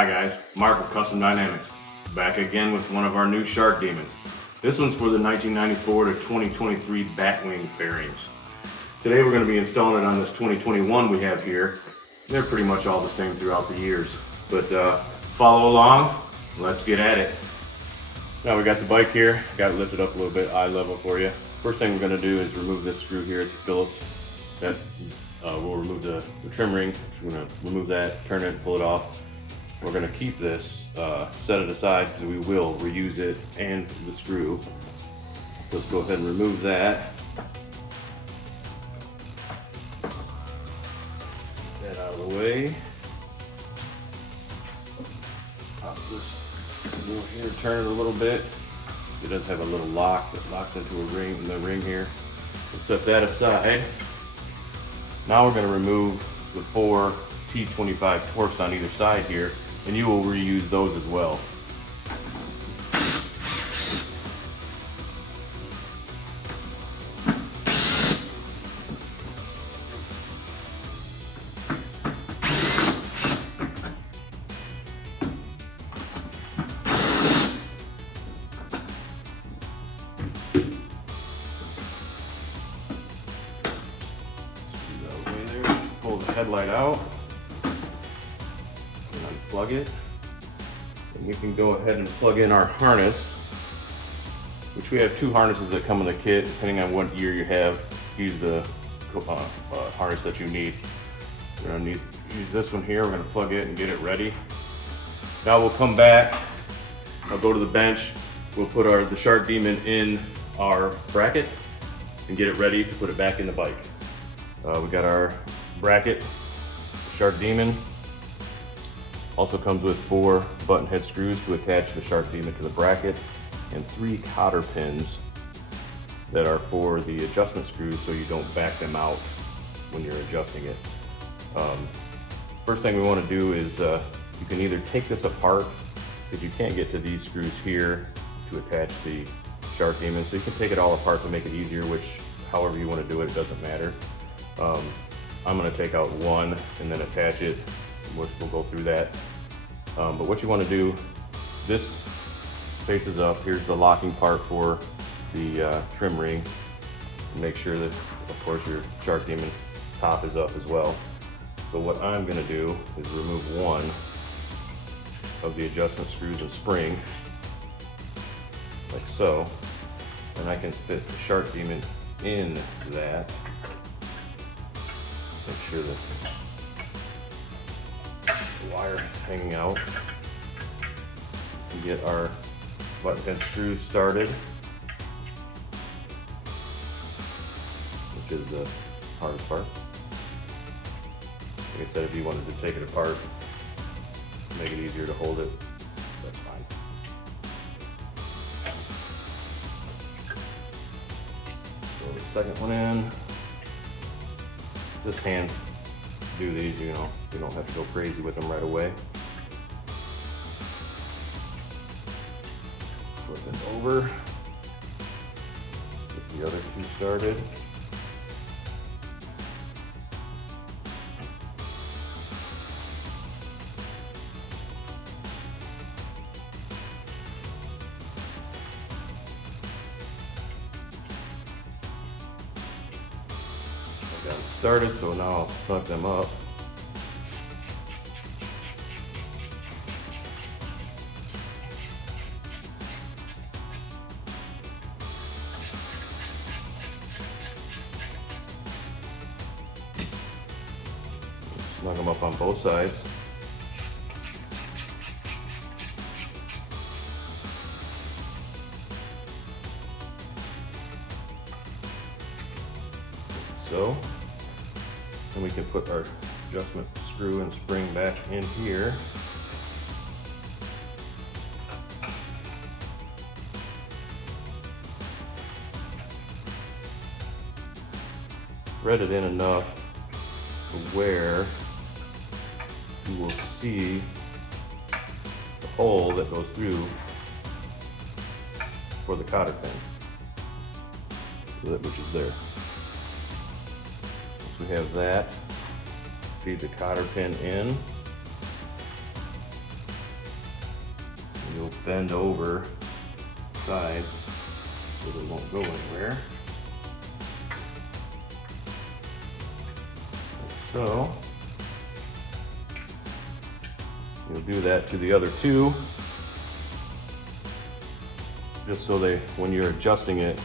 Hi guys, Mark with Custom Dynamics, back again with one of our new Shark Demons. This one's for the 1994 to 2023 batwing fairings. Today we're going to be installing it on this 2021 we have here. They're pretty much all the same throughout the years, but follow along, let's get at it. Now we got the bike here, got it lifted up a little bit, eye level for you. First thing we're going to do is remove this screw here. It's a Phillips. That we'll remove the trim ring. We're going to remove that, turn it, pull it off. We're going to keep this, set it aside because we will reuse it and the screw. Let's go ahead and remove that. Get that out of the way. Pop this wheel here, turn it a little bit. It does have a little lock that locks into a ring in the ring here. We'll set that aside. Now we're going to remove the 4 T25 Torx on either side here, and you will reuse those as well. Pull the headlight out and unplug it, and we can go ahead and plug in our harness, which we have 2 harnesses that come in the kit. Depending on what year you have, use the harness that you need. We're going to use this one here. We're going to plug it and get it ready. Now we'll come back, I'll go to the bench, we'll put the Shark Demon in our bracket and get it ready to put it back in the bike. We got our bracket, Shark Demon. Also comes with 4 button head screws to attach the Shark Demon to the bracket, and 3 cotter pins that are for the adjustment screws so you don't back them out when you're adjusting it. First thing we want to do is you can either take this apart, because you can't get to these screws here to attach the Shark Demon, so you can take it all apart to make it easier, which however you want to do it, it doesn't matter. I'm going to take out one and then attach it. We'll go through that. But what you want to do, this faces up. Here's the locking part for the trim ring. Make sure that, of course, your Shark Demon top is up as well. So what I'm going to do is remove one of the adjustment screws and spring, like so. And I can fit the Shark Demon in that. Make sure that the wire is hanging out. And get our button head screws started, which is the hardest part. Like I said, if you wanted to take it apart, make it easier to hold it, that's fine. Throw the second one in. This hands do these, you know, you don't have to go crazy with them right away. Flip it over, get the other 2 started. Got it started, so now I'll snug them up. Snug them up on both sides. So, and we can put our adjustment screw and spring back in here. Thread it in enough to where you will see the hole that goes through for the cotter pin, which is there. Once we have that, feed the cotter pin in. It'll bend over sides so it won't go anywhere. Like so. You'll do that to the other two, just so when you're adjusting it,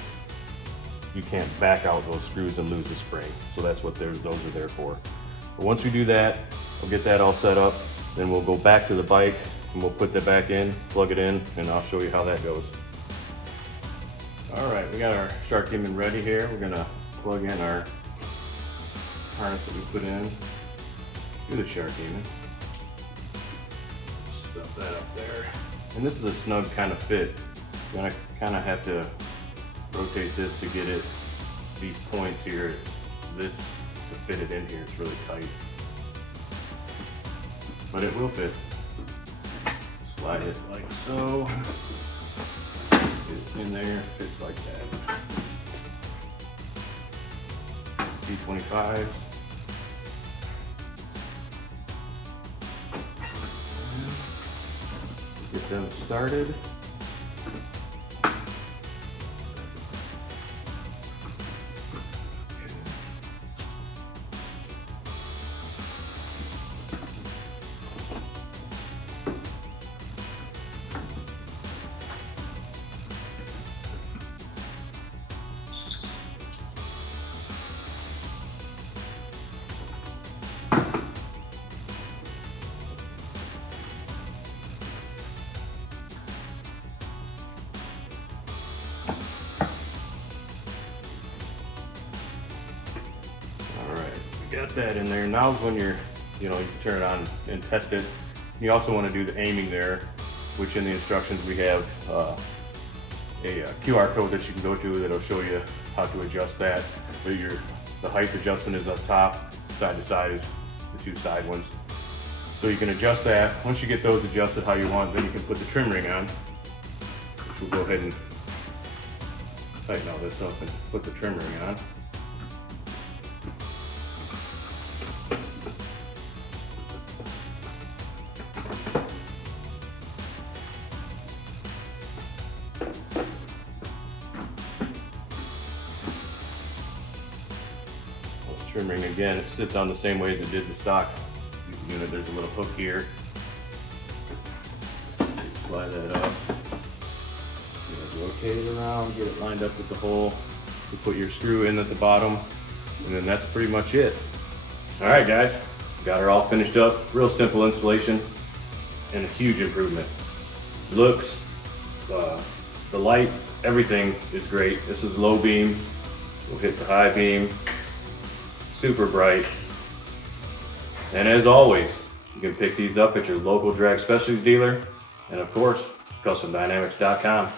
you can't back out those screws and lose the spring. So that's what those are there for. But once we do that, we'll get that all set up. Then we'll go back to the bike and we'll put that back in, plug it in, and I'll show you how that goes. All right, we got our Shark Demon ready here. We're gonna plug in our harness that we put in to the Shark Demon. Stuff that up there. And this is a snug kind of fit. You're gonna kind of have to rotate this to get it, these points here, this to fit it in here. It's really tight. But it will fit. Slide it like so. Get it in there, fits like that. D25s. Get them started. Got that in there. Now's when you can turn it on and test it. You also want to do the aiming there, which in the instructions we have a QR code that you can go to that'll show you how to adjust that. The height adjustment is up top, side to side is the two side ones. So you can adjust that. Once you get those adjusted how you want, then you can put the trim ring on, which we'll go ahead and tighten all this up and put the trim ring on. Trim ring again, it sits on the same way as it did the stock unit. There's a little hook here. Slide that up. Rotate it around, get it lined up with the hole. You put your screw in at the bottom, and then that's pretty much it. All right, guys, got her all finished up. Real simple installation and a huge improvement. Looks, the light, everything is great. This is low beam. We'll hit the high beam. Super bright. And as always, you can pick these up at your local drag specialties dealer, and of course, CustomDynamics.com.